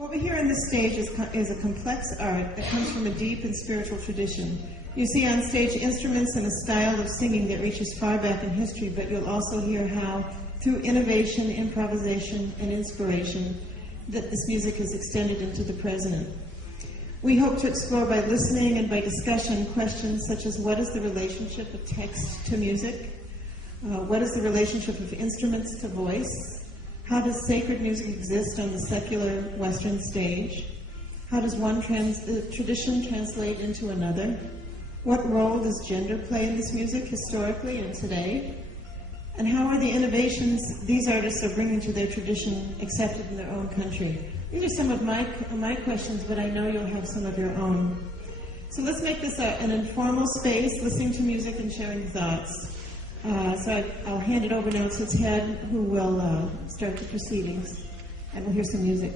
What we hear on this stage is a complex art that comes from a deep and spiritual tradition. You see on stage instruments and a style of singing that reaches far back in history, but you'll also hear how, through innovation, improvisation, and inspiration, that this music is extended into the present. We hope to explore by listening and by discussion questions such as what is the relationship of text to music? What is the relationship of instruments to voice? How does sacred music exist on the secular Western stage? How does one tradition translate into another? What role does gender play in this music historically and today? And how are the innovations these artists are bringing to their tradition accepted in their own country? These are some of my questions, but I know you'll have some of your own. So let's make this an informal space, listening to music and sharing thoughts. So I'll hand it over now to Ted, who will start the proceedings, and we'll hear some music.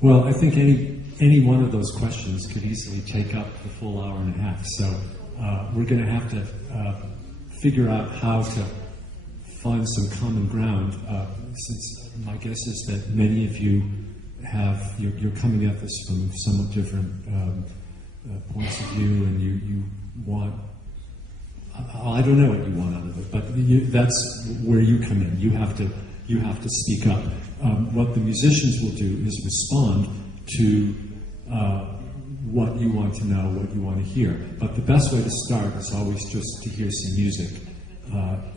Well, I think any one of those questions could easily take up the full hour and a half. So we're going to have to figure out how to find some common ground, since my guess is that many of you you're coming at this from somewhat different points of view, and you want, I don't know what you want out of it, but that's where you come in. You have to speak up. What the musicians will do is respond to what you want to know, what you want to hear. But the best way to start is always just to hear some music.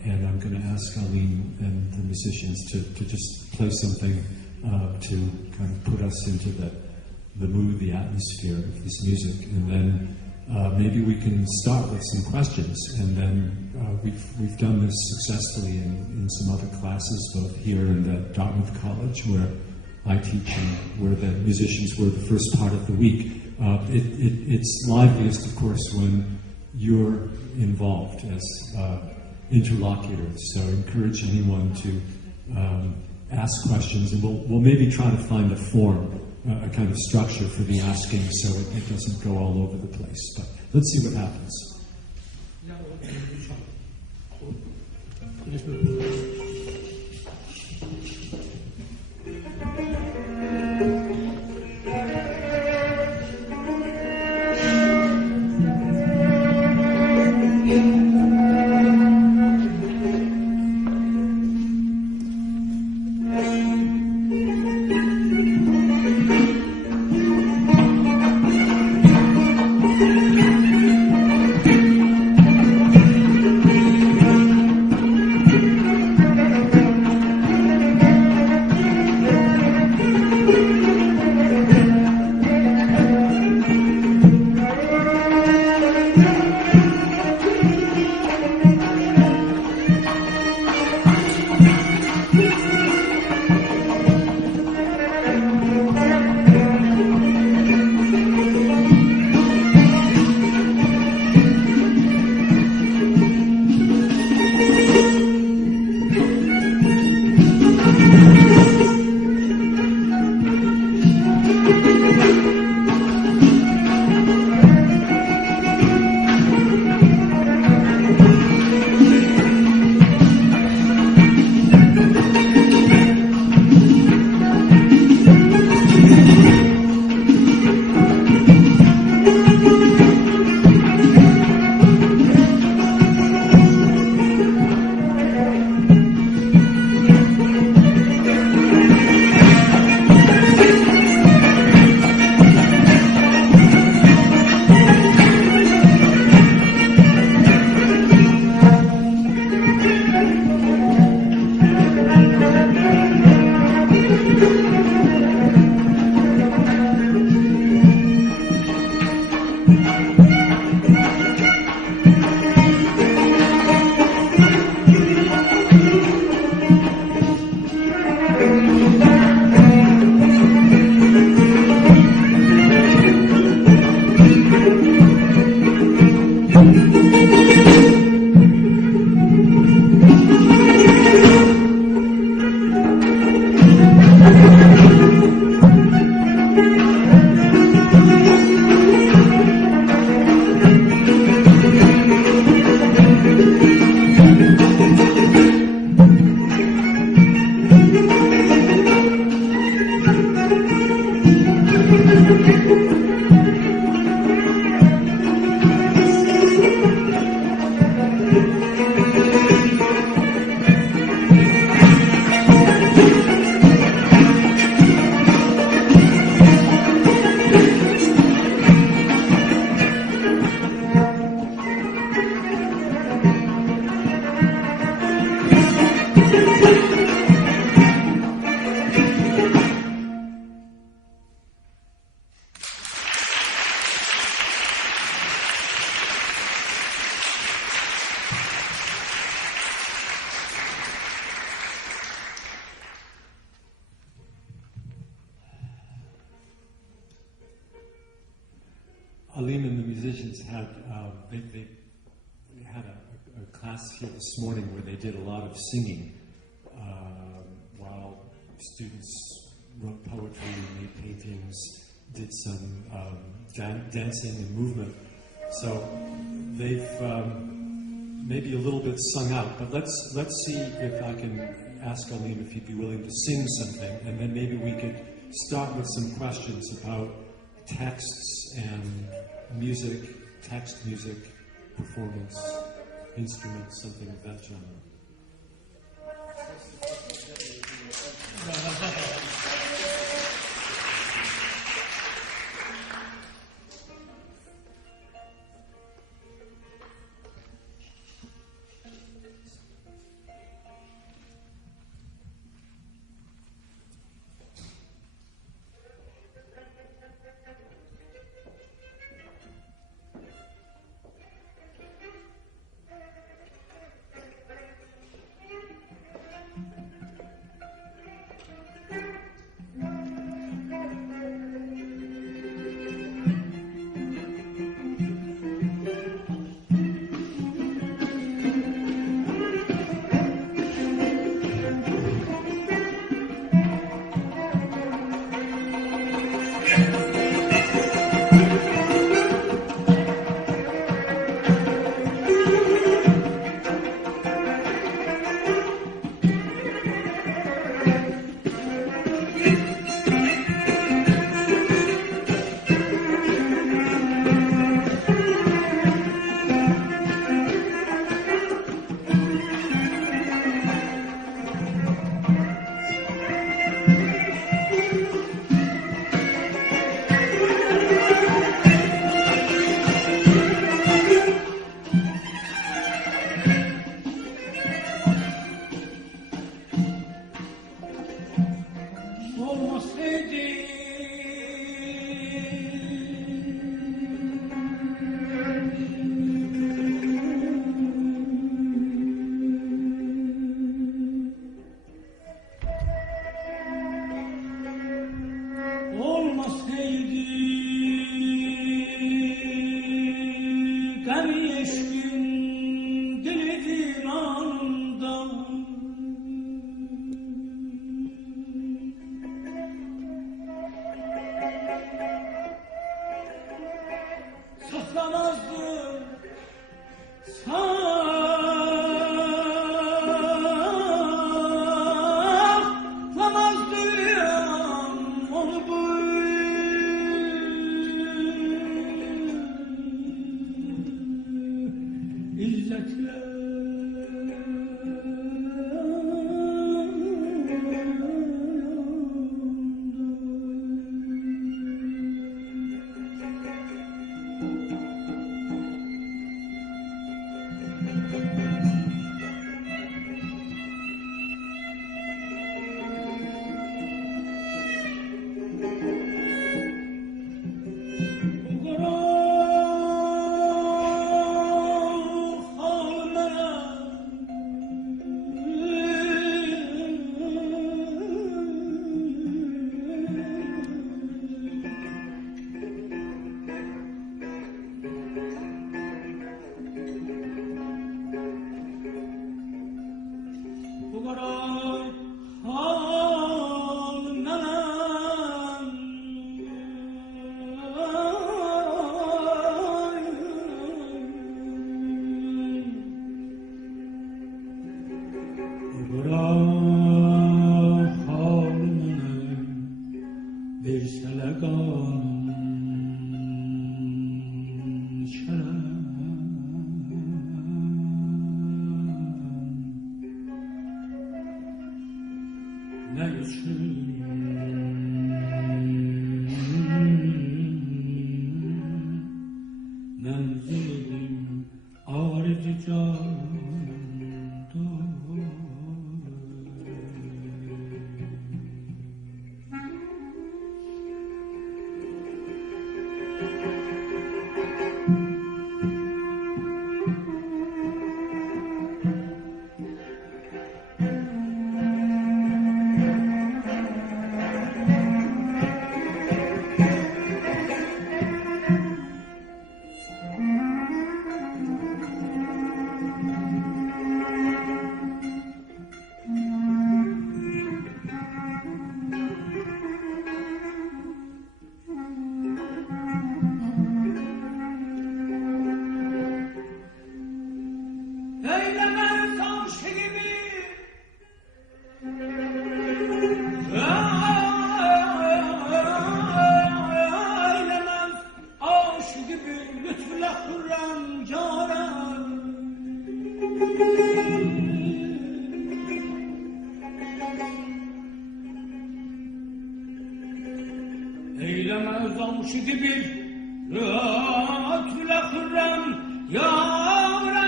And I'm going to ask Alim and the musicians to just play something to kind of put us into the mood, the atmosphere of this music, and then maybe we can start with some questions. And then we've done this successfully in some other classes, both here and at Dartmouth College, where I teach and where the musicians were the first part of the week. It's liveliest, of course, when you're involved as interlocutors. So encourage anyone to ask questions, and we'll maybe try to find a form, a kind of structure for the asking, so it doesn't go all over the place. But let's see what happens. Alim and the musicians had they had a class here this morning where they did a lot of singing while students wrote poetry, made paintings, did some dancing and movement. So they've maybe a little bit sung out, but let's see if I can ask Alim if he'd be willing to sing something, and then maybe we could start with some questions about texts and music, text, music, performance, instruments, something of that genre. ne üçün menzilim ariz candır. Eylemez amşidi bir lütfüle hürrem yâre.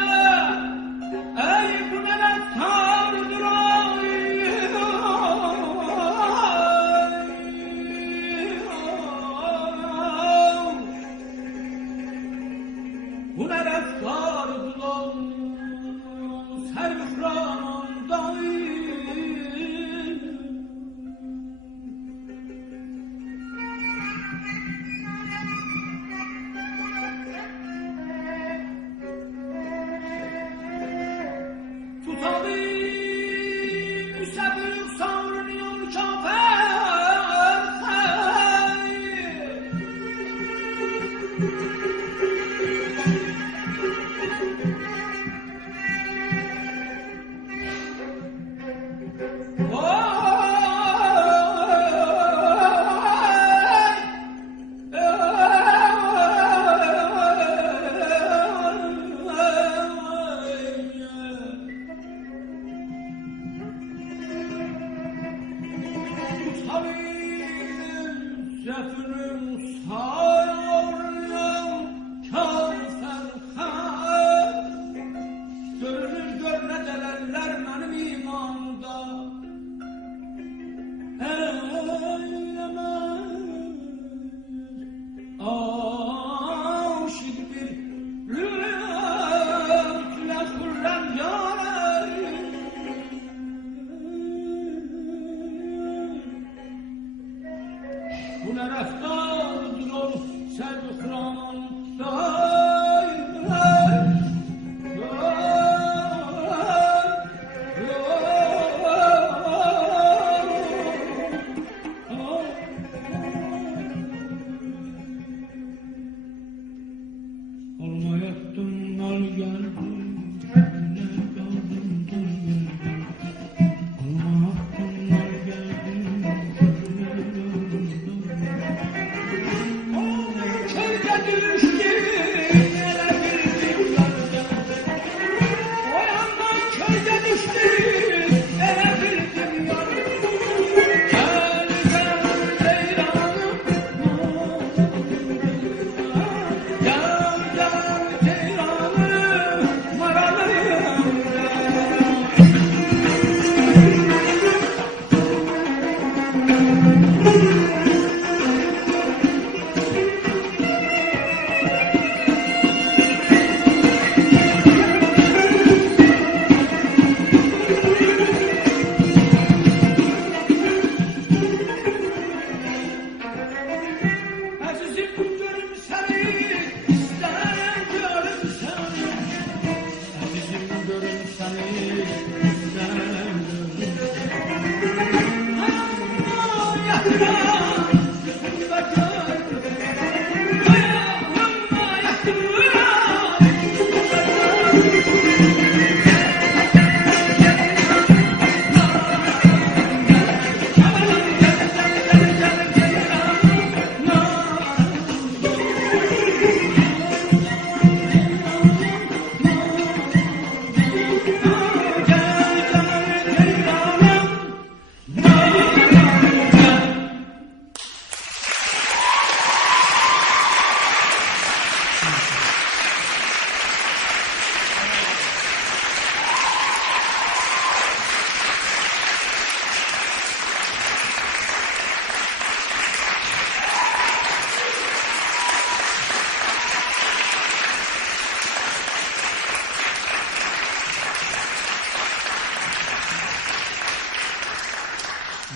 Ey bu ne leftardır bu ne leftardır servükrandan.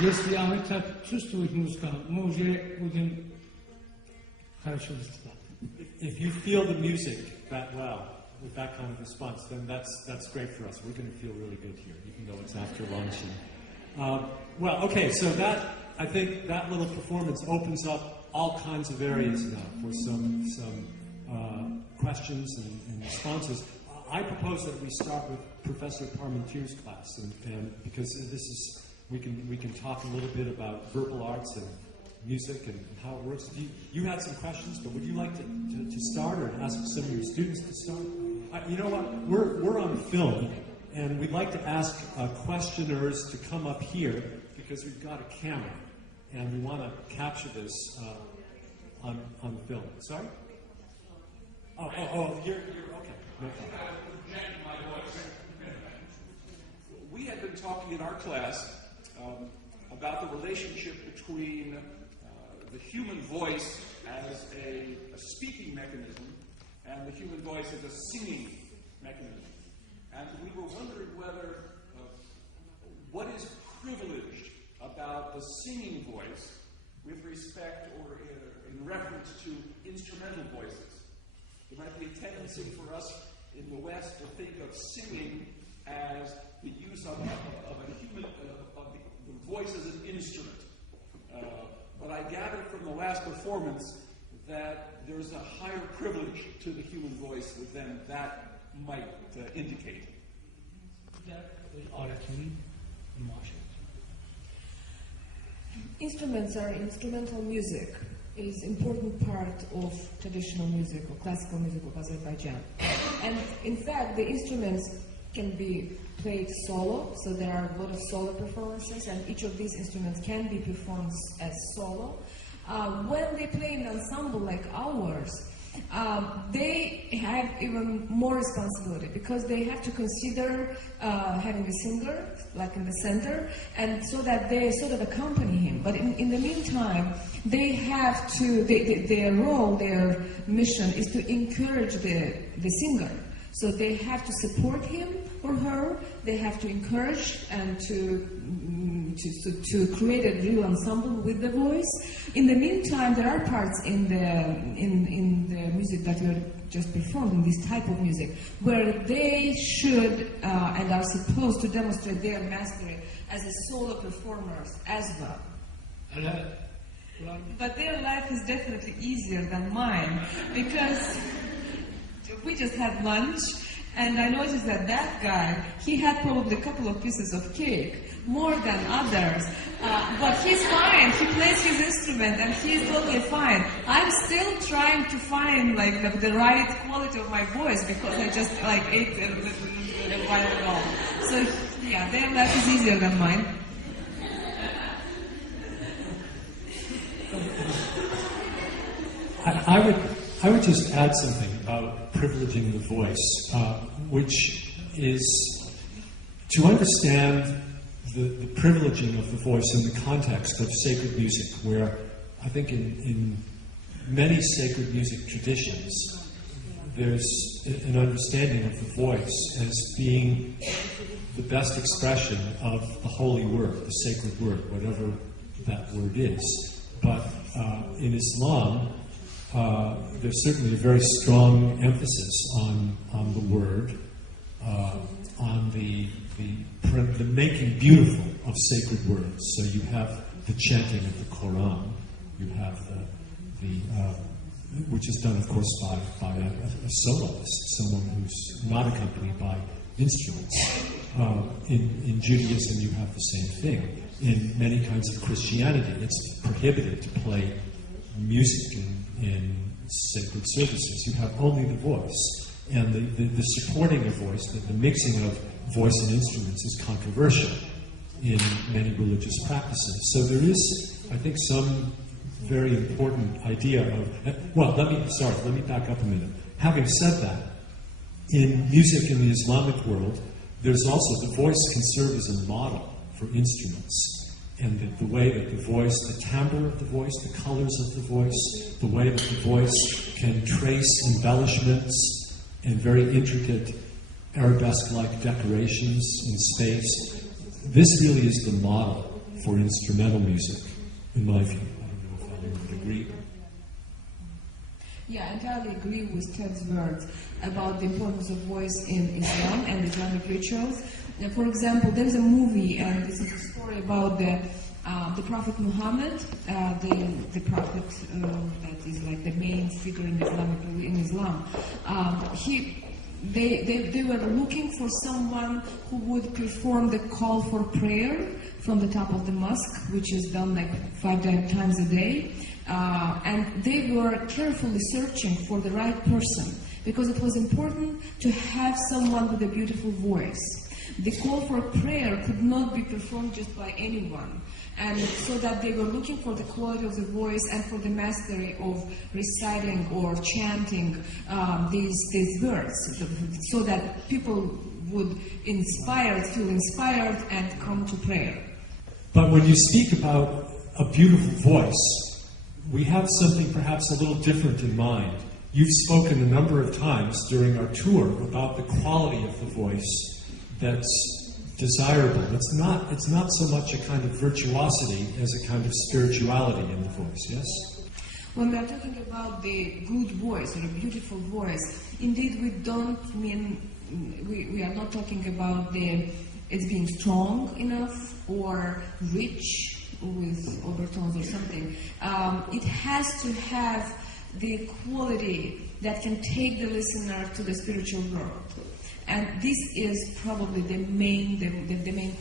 Если они чувствуют музыку, мы уже будем хорошо выступать. If you feel the music that well, with that kind of response, then that's great for us. We're going to feel really good here, even though it's after lunch. Well, okay, so I think that little performance opens up all kinds of areas now for some questions and responses. I propose that we start with Professor Parmenter's class, and because this is, we can talk a little bit about verbal arts and music and how it works. You had some questions, but would you like to start or ask some of your students to start? You know what? We're on film, and we'd like to ask questioners to come up here because we've got a camera, and we want to capture this on film. Sorry? You're okay. No problem. We had been talking in our class about the relationship between the human voice as a speaking mechanism and the human voice as a singing mechanism. And we were wondering whether what is privileged about the singing voice with respect or in reference to instrumental voices. There might be a tendency for us in the West to think of singing as the use of the voice as an instrument. But I gathered from the last performance that there's a higher privilege to the human voice than that might indicate. Instruments are instrumental music. It is an important part of traditional music or classical music of Azerbaijan. And in fact, the instruments can be played solo, so there are a lot of solo performances, and each of these instruments can be performed as solo. When they play in an ensemble like ours, they have even more responsibility because they have to consider having a singer like in the center, and so that they accompany him. But in the meantime, they have to their role, their mission is to encourage the singer. So they have to support him or her. They have to encourage and to create a real ensemble with the voice. In the meantime, there are parts in the music that we just performed in this type of music where they should and are supposed to demonstrate their mastery as a solo performers as well. But their life is definitely easier than mine because we just had lunch, and I noticed that guy, he had probably a couple of pieces of cake, more than others, but he's fine. He plays his instrument, and he's totally fine. I'm still trying to find the right quality of my voice because I just ate a while ago. So yeah, their life is easier than mine. I would just add something about privileging the voice, which is to understand the privileging of the voice in the context of sacred music, where I think in many sacred music traditions, there's an understanding of the voice as being the best expression of the holy word, the sacred word, whatever that word is. But in Islam, there's certainly a very strong emphasis on the word, on the making beautiful of sacred words. So you have the chanting of the Quran, you have which is done, of course, by a soloist, someone who's not accompanied by instruments. In Judaism, you have the same thing. In many kinds of Christianity, it's prohibited to play music in sacred services. You have only the voice. And the supporting of voice, the mixing of voice and instruments is controversial in many religious practices. So there is, I think, some very important idea of, well, let me back up a minute. Having said that, in music in the Islamic world, there's also, the voice can serve as a model for instruments. And the way that the voice, the timbre of the voice, the colors of the voice, the way that the voice can trace embellishments and very intricate arabesque-like decorations in space, this really is the model for instrumental music, in my view. I don't know if Alim would agree. Yeah, I entirely agree with Ted's words about the importance of voice in Islam and Islamic rituals. Now, for example, there's a movie, and this is a story about the Prophet Muhammad, the Prophet that is like the main figure in Islam. They were looking for someone who would perform the call for prayer from the top of the mosque, which is done like 5 times a day. And they were carefully searching for the right person because it was important to have someone with a beautiful voice. The call for prayer could not be performed just by anyone. And so that they were looking for the quality of the voice and for the mastery of reciting or chanting these words, so that people would feel inspired and come to prayer. But when you speak about a beautiful voice, we have something perhaps a little different in mind. You've spoken a number of times during our tour about the quality of the voice that's desirable. It's not so much a kind of virtuosity as a kind of spirituality in the voice, yes? When we are talking about the good voice or a beautiful voice, indeed we don't mean, we are not talking about it's being strong enough or rich with overtones or something. It has to have the quality that can take the listener to the spiritual world. And this is probably the main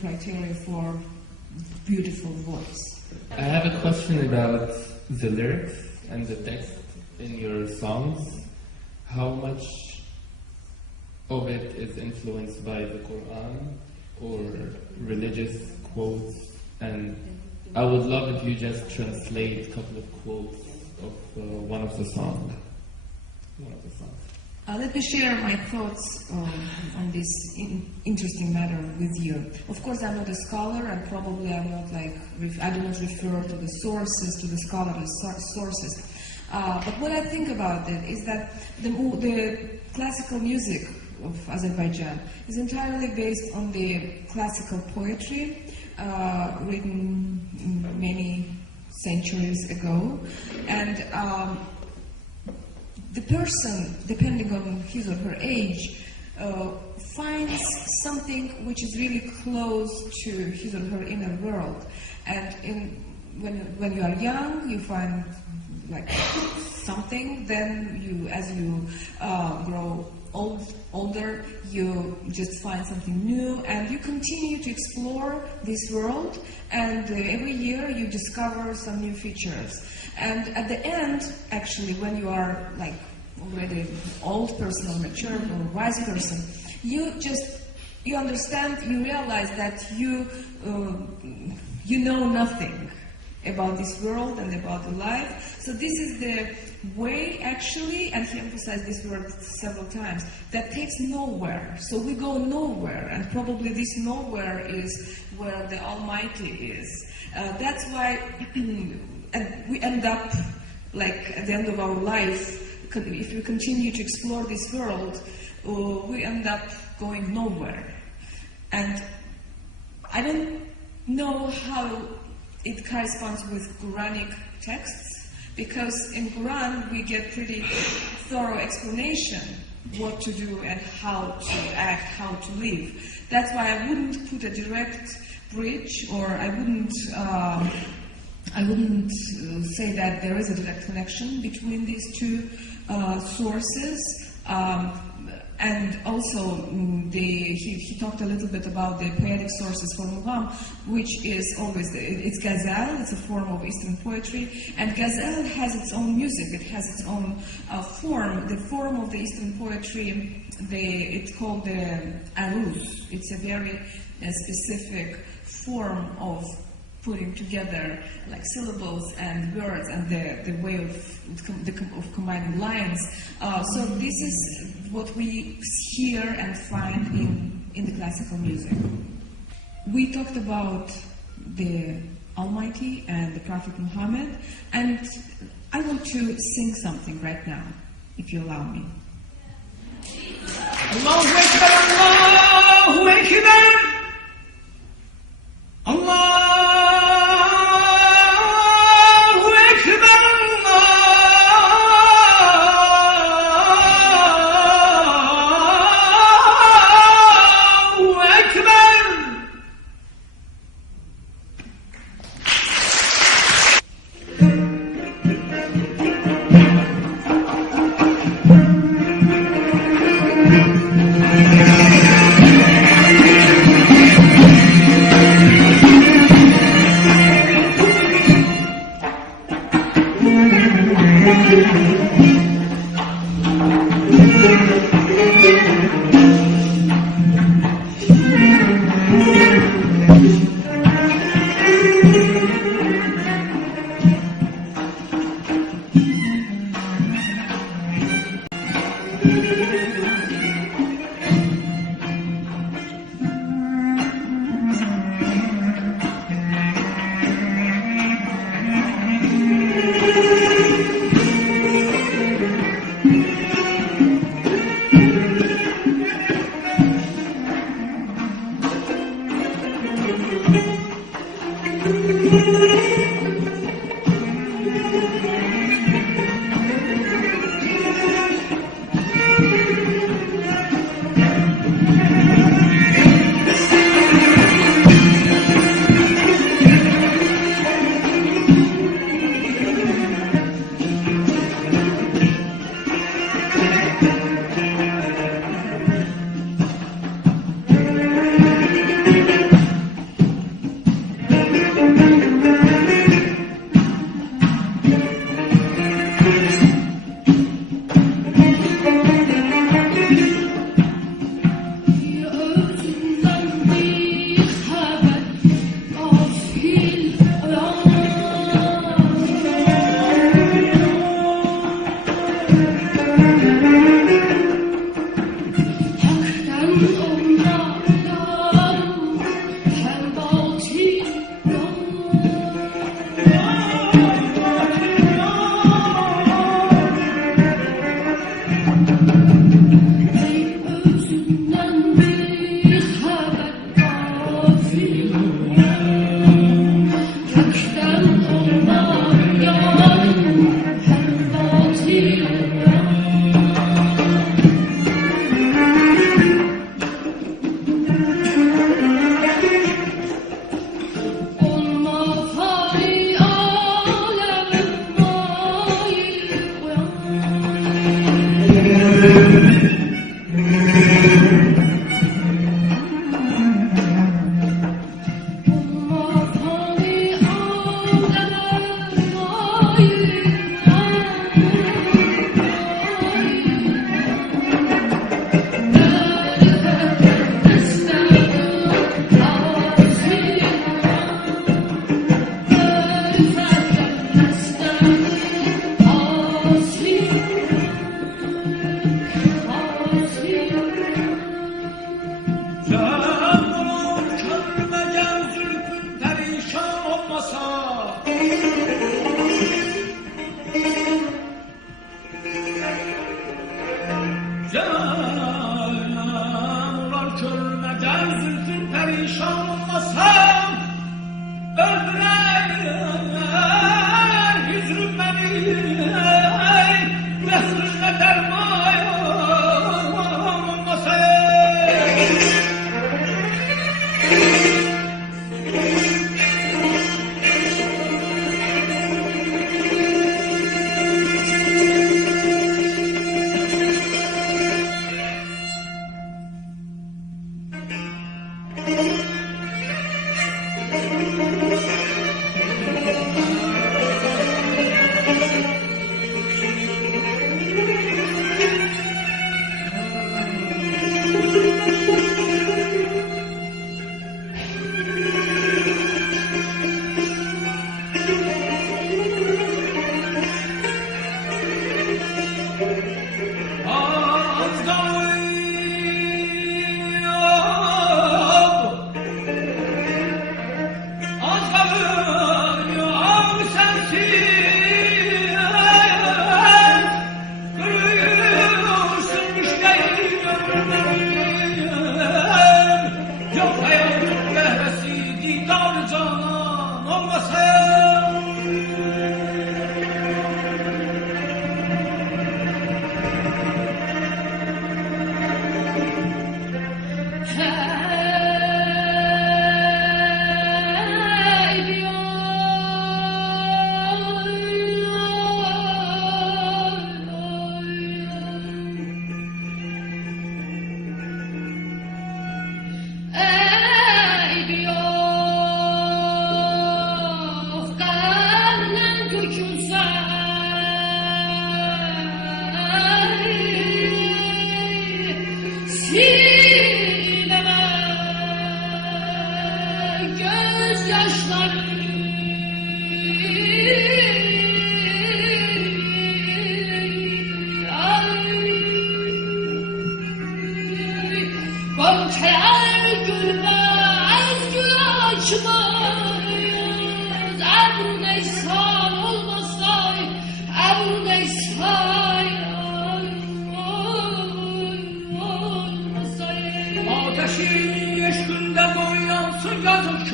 criteria for beautiful voice. I have a question about the lyrics and the text in your songs. How much of it is influenced by the Quran or religious quotes? And I would love if you just translate a couple of quotes of one of the songs. Let me share my thoughts on this interesting matter with you. Of course, I'm not a scholar, and probably I'm not I do not refer to the sources, to the scholarly sources. But what I think about it is that the classical music of Azerbaijan is entirely based on the classical poetry written many centuries ago, and the person, depending on his or her age, finds something which is really close to his or her inner world. And when you are young, you find like something. Then as you grow older, you just find something new, and you continue to explore this world. And every year, you discover some new features. And at the end, actually, when you are like already old person or mature or wise person, you understand, you realize that you know nothing about this world and about the life. So this is the way, actually, and he emphasized this word several times, that takes nowhere. So we go nowhere, and probably this nowhere is where the Almighty is. That's why we end up, like, at the end of our life, if we continue to explore this world, we end up going nowhere. And I don't know how it corresponds with Quranic texts, because in Quran we get pretty thorough explanation what to do and how to act, how to live. That's why I wouldn't put a direct bridge, or I wouldn't say that there is a direct connection between these two sources. And also, he talked a little bit about the poetic sources for Mugham, which is always, it's ghazal, it's a form of Eastern poetry, and ghazal has its own music, it has its own form. The form of the Eastern poetry, it's called the aruz. It's a very specific form of putting together like syllables and words, and the way of combining lines. So this is what we hear and find in the classical music. We talked about the Almighty and the Prophet Muhammad, and I want to sing something right now, if you allow me. Allahu Ekber, Allahu Ekber, Allah Ateşin yeşkünde boyansın yazık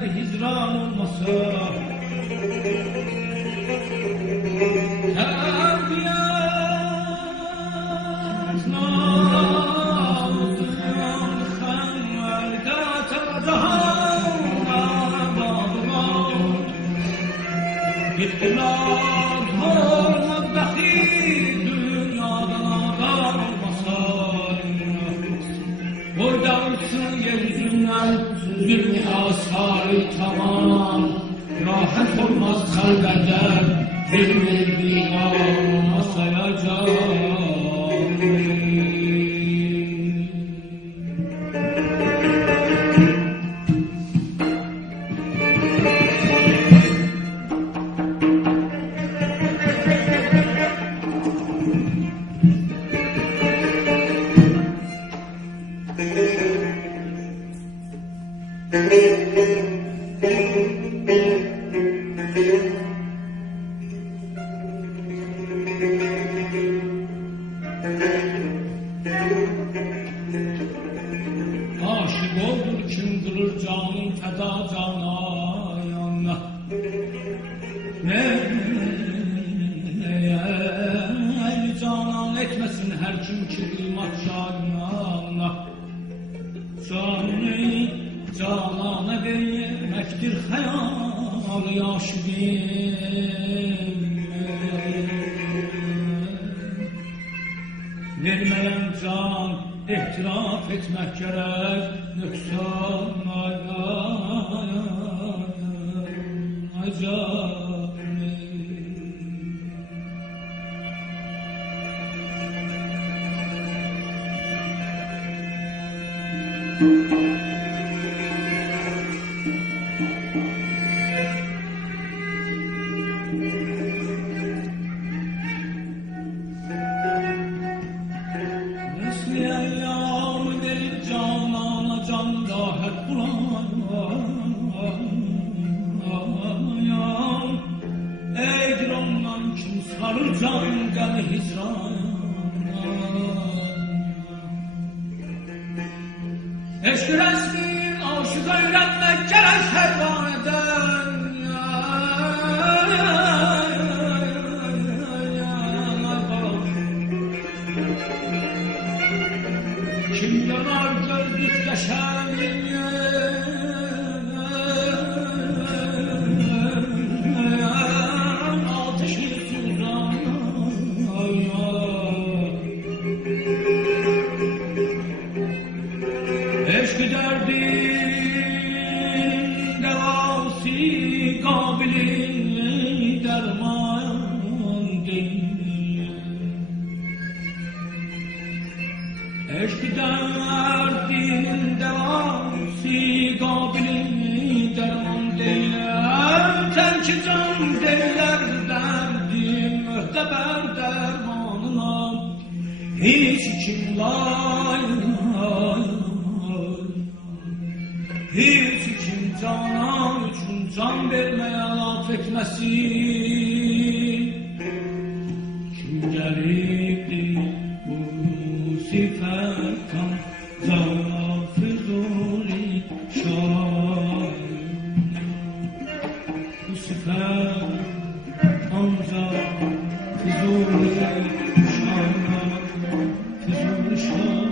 derdi hicran olmasa terbiyet nazlıyan xəmərdə təcahana bağlan İttilad olmaz bəxi dünyadan adam olmasa Orada uçsun yeryüzündən zülmü asarı tamam Rahat olmaz kalbeder Zilmi divan masayacak Aşık olur kim kılır canın feda cana yanına el canan etmesin her kim ki ilmat şanına canı canana vermektir hayal yaşbim vermeyen can İhtiraf etmek gerek nüksan acayip Eşk resmin aşık öğrenmek gerek Fərqanədən Kim yanar gördük yaşamin ateşi tuzan Eşk derdin devası kabilin derman değil Eşk derdin devası kabilin derman değil Terk can derler derdim mühteber dermanına Hiç kim Hiç kim canan üçün can vermeye laf etmesin Kim gelipdi bu sifertan Cana füzuli şair Bu sifer ancak füzuli şair Füzuli şair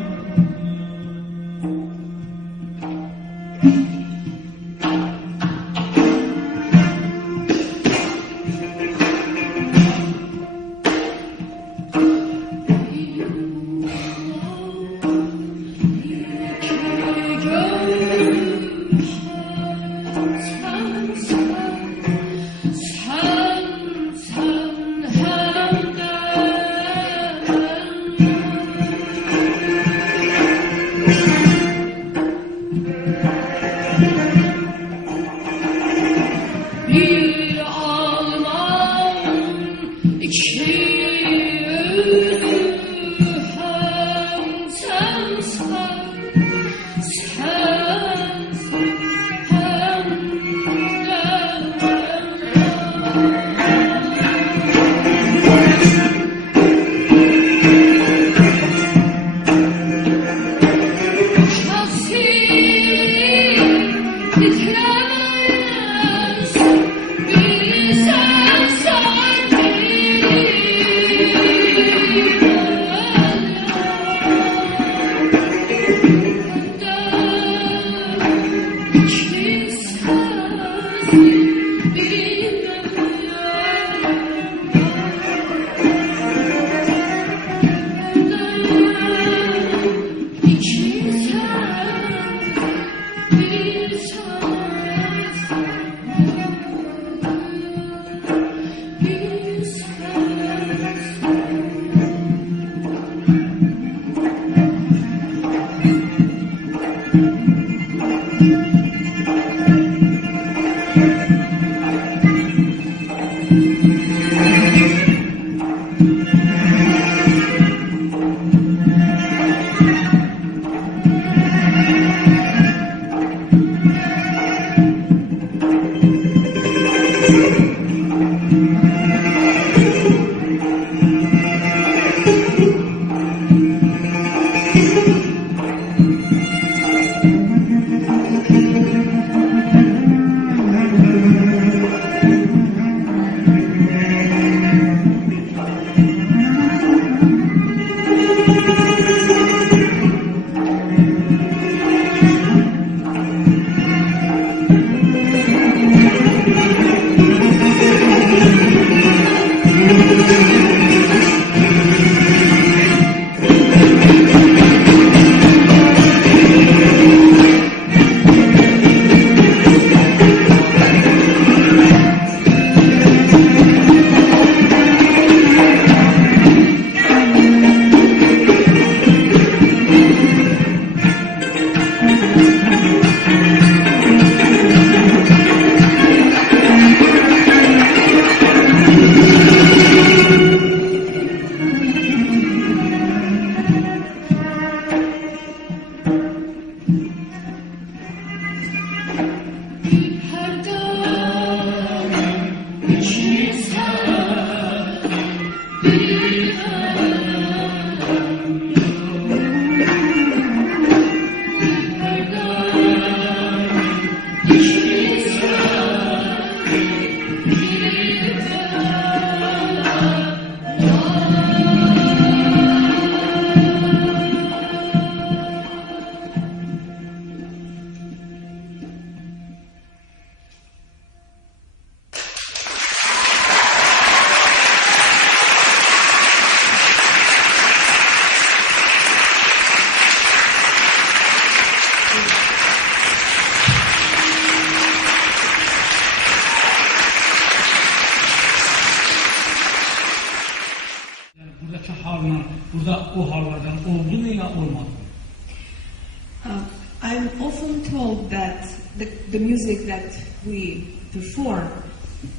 I'm often told that the music that we perform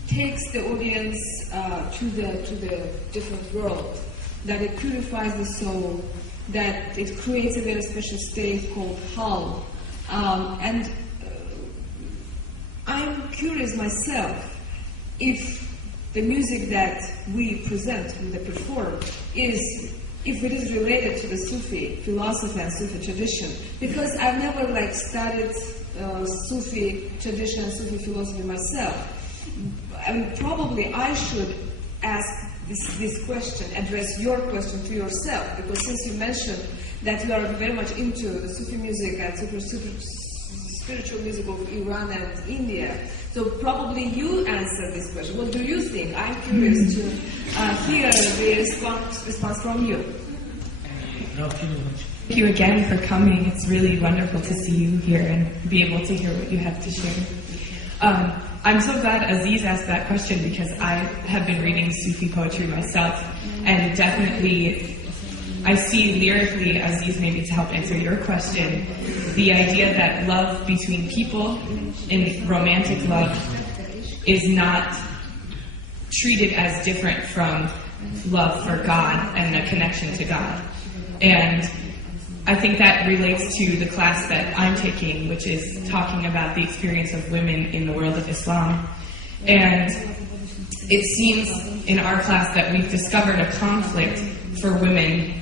takes the audience to the different world, that it purifies the soul, that it creates a very special state called hal. I'm curious myself if the music that we present, we perform, if it is related to the Sufi philosophy and Sufi tradition, because I've never studied Sufi tradition and Sufi philosophy myself. And probably I should ask this question, address your question to yourself, because since you mentioned that you are very much into the Sufi music and spiritual music of Iran and India, so probably you answer this question. What do you think? I'm curious to hear the response from you. Thank you again for coming. It's really wonderful to see you here and be able to hear what you have to share. I'm so glad Aziz asked that question because I have been reading Sufi poetry myself, and definitely I see lyrically, Aziz, maybe to help answer your question, the idea that love between people in romantic love is not treated as different from love for God and a connection to God. And I think that relates to the class that I'm taking, which is talking about the experience of women in the world of Islam. And it seems in our class that we've discovered a conflict for women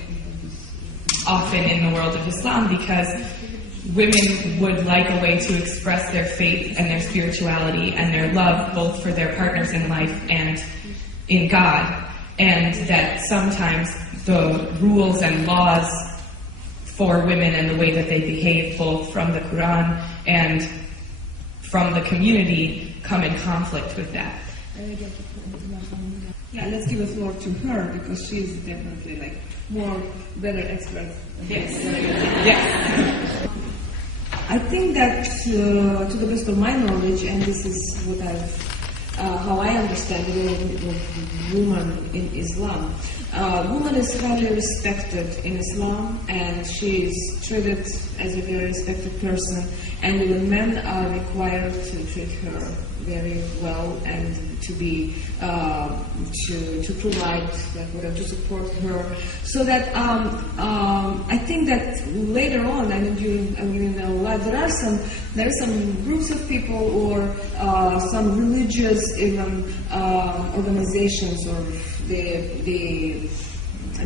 often in the world of Islam, because women would like a way to express their faith and their spirituality and their love both for their partners in life and in God. And that sometimes the rules and laws for women and the way that they behave both from the Quran and from the community come in conflict with that. Yeah, let's give the floor to her because she's definitely better expert. Yes. Yes. I think that, to the best of my knowledge, and this is what how I understand the role of woman in Islam. Woman is highly respected in Islam, and she is treated as a very respected person, and the men are required to treat her very well and to be to provide, like, whatever, to support her. So that I think that later on, I mean, during our life, there are some groups of people or some religious even organizations or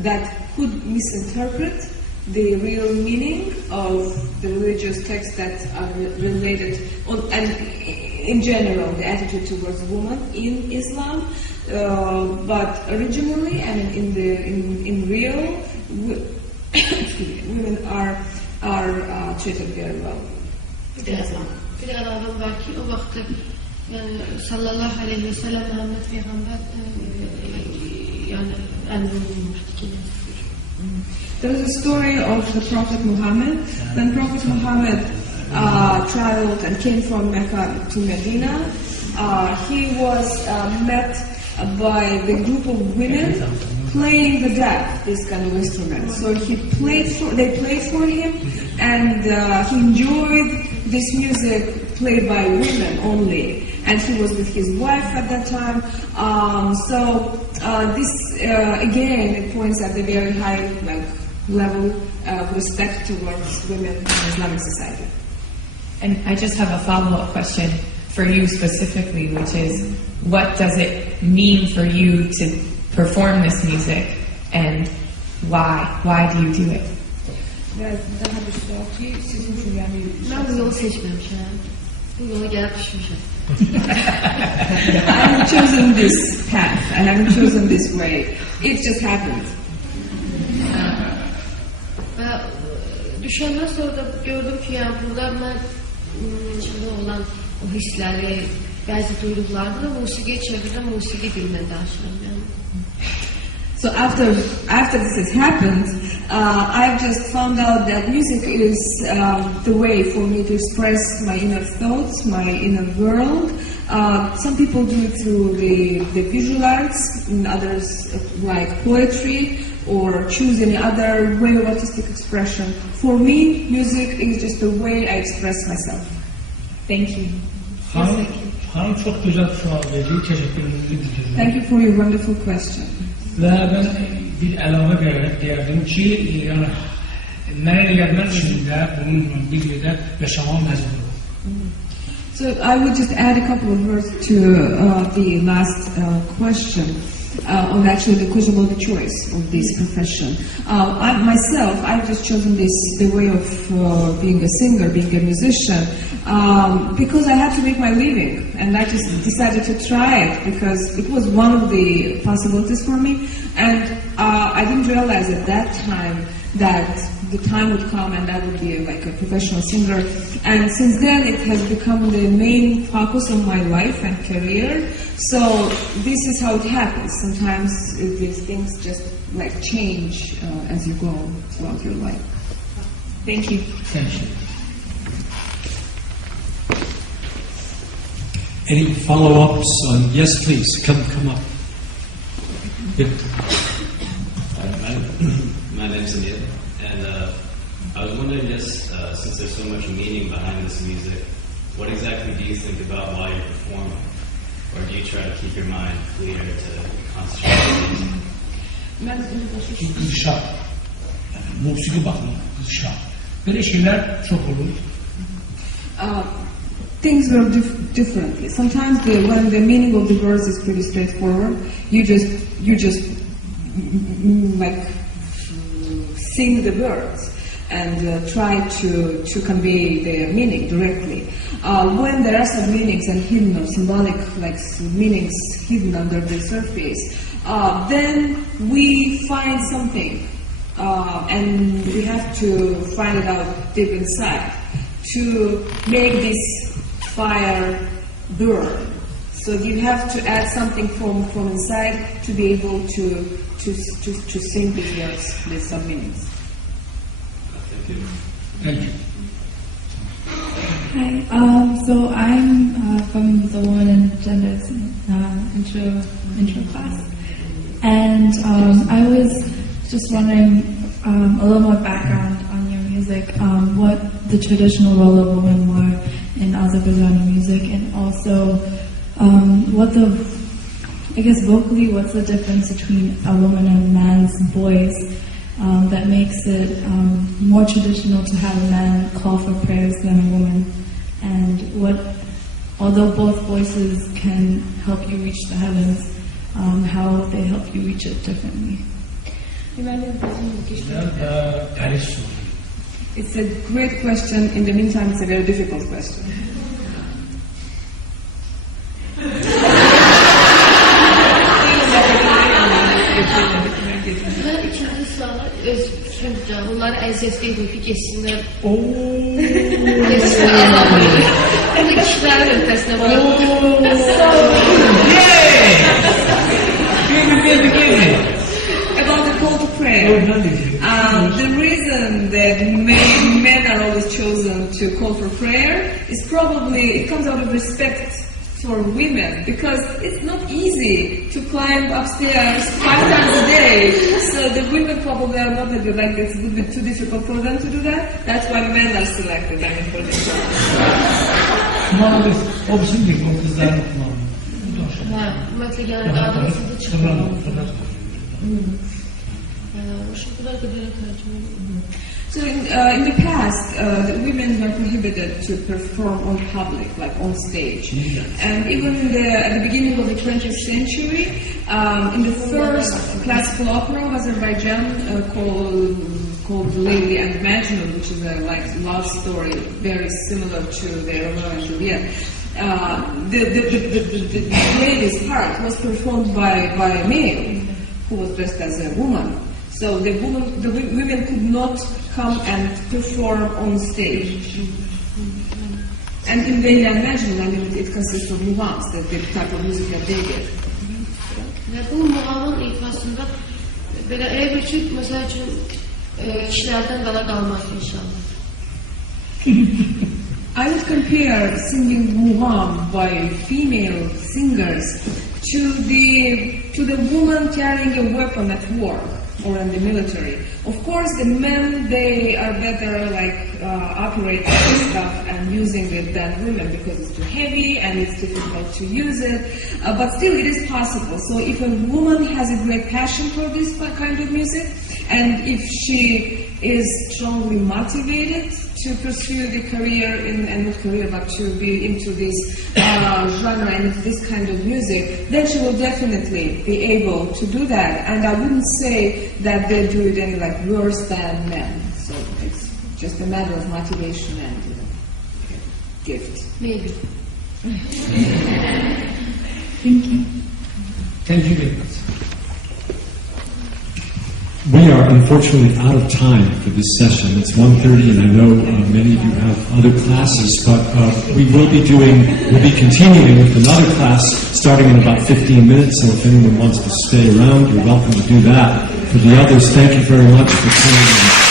that could misinterpret the real meaning of the religious texts that are related, and in general, the attitude towards women in Islam. But originally, and in real, women are treated very well in Islam. Bir de adam var ki o vakti yani sallallahu aleyhi ve sellem Muhammed Peygamber yani emrolunmuştu ki. There is a story of the Prophet Muhammad. When Prophet Muhammad traveled and came from Mecca to Medina, he was met by the group of women playing the daf, this kind of instrument. So they played for him, and he enjoyed this music played by women only. And he was with his wife at that time. This again, it points at the very high level of respect towards women in Islamic society. And I just have a follow-up question for you specifically, which is, what does it mean for you to perform this music, and why? Why do you do it? Ben bu yolu seçmemişim. Bu yola gelip düşmüşüm. I haven't chosen this path. I haven't chosen this way. It just happened. Düşenden sonra da gördüm ki yani burada ben içimde olan o hisleri, bazı duyguları da musikiye çevirdim, musiki dilime danışıyorum yani. So after this has happened, I've just found out that music is the way for me to express my inner thoughts, my inner world. Some people do it through the visual arts, and others like poetry, or choose any other way of artistic expression. For me, music is just the way I express myself. Thank you. Hanım çok güzel sual verdi. Teşekkürlerimi bildiriyorum. Thank you for your wonderful question. Ve ben bir əlavə verərək deyərdim ki, yəni mənə elə gəlmər içində bununla bir yerdə yaşamaq məcburidir. So I would just add a couple of words to the last question. On actually the question about the choice of this profession. I've just chosen the way of being a singer, being a musician, because I had to make my living, and I just decided to try it because it was one of the possibilities for me, and I didn't realize at that time that the time would come and I would be like a professional singer, and since then it has become the main focus of my life and career. So this is how it happens. Sometimes these things just like change as you go throughout your life. Thank you. Thank you. Any follow-ups on? Yes, please. Come up. Yeah. My name's Anil, and I was wondering, just since there's so much meaning behind this music, what exactly do you think about while you're performing? Or do you try to keep your mind clear to concentrate? Gırşat, yani musiki bakımı gırşat. Böyle şeyler çok olur. Things work differently. Sometimes when the meaning of the words is pretty straightforward, you just like sing the words and try to convey their meaning directly. When there are some meanings and hidden or symbolic like meanings hidden under the surface, then we find something and we have to find it out deep inside to make this fire burn. So you have to add something from inside to be able to sing these words with some meanings. Thank you. Thank you. Hi, so I'm from the Women and Genders intro class, and I was just wondering a little more background on your music, what the traditional role of women were in Azerbaijani music, and also I guess vocally, what's the difference between a woman and a man's voice that makes it more traditional to have a man call for prayers than a woman, and although both voices can help you reach the heavens, how they help you reach it differently? It's a great question. In the meantime, it's a very difficult question. Ben ikinci suala öz fikrimcə, onları əziyyətliydim ki, geçsinlər. Geçsinlər Allah'ım. Burada kişilərin ötəsində var. About the call to prayer. The reason that men are always chosen to call for prayer is probably, it comes out of respect for women, because it's not easy to climb upstairs 5 times a day. So the women probably are not that good, like it would be too difficult for them to do that. That's why men are selected for this job. So in the past, the women were prohibited to perform on public, like on stage. And even at the beginning of the 20th century, in the first classical opera of Azerbaijan called Lady and Majnun, which is a love story very similar to the Romeo and Juliet, the lady's part was performed by a male who was dressed as a woman. So the women could not come and perform on stage. And in Leyla and Majnun, it consists of muğams, the type of music that they get. Bu muğamın ifasında belə elə bir ki, məsəl üçün kişilərdən qala qalmaz inşallah. I would compare singing muğam by female singers to the woman carrying a weapon at war or in the military. Of course, the men, they are better operating this stuff and using it than women because it's too heavy and it's difficult to use it. But still, it is possible. So if a woman has a great passion for this kind of music, and if she is strongly motivated to pursue the career but to be into this genre and this kind of music, then she will definitely be able to do that. And I wouldn't say that they do it any worse than men. So it's just a matter of motivation and gift. Maybe. Thank you. Thank you very much. We are unfortunately out of time for this session. It's 1:30 and I know many of you have other classes, but we'll be continuing with another class starting in about 15 minutes, so if anyone wants to stay around, you're welcome to do that. For the others, thank you very much for coming.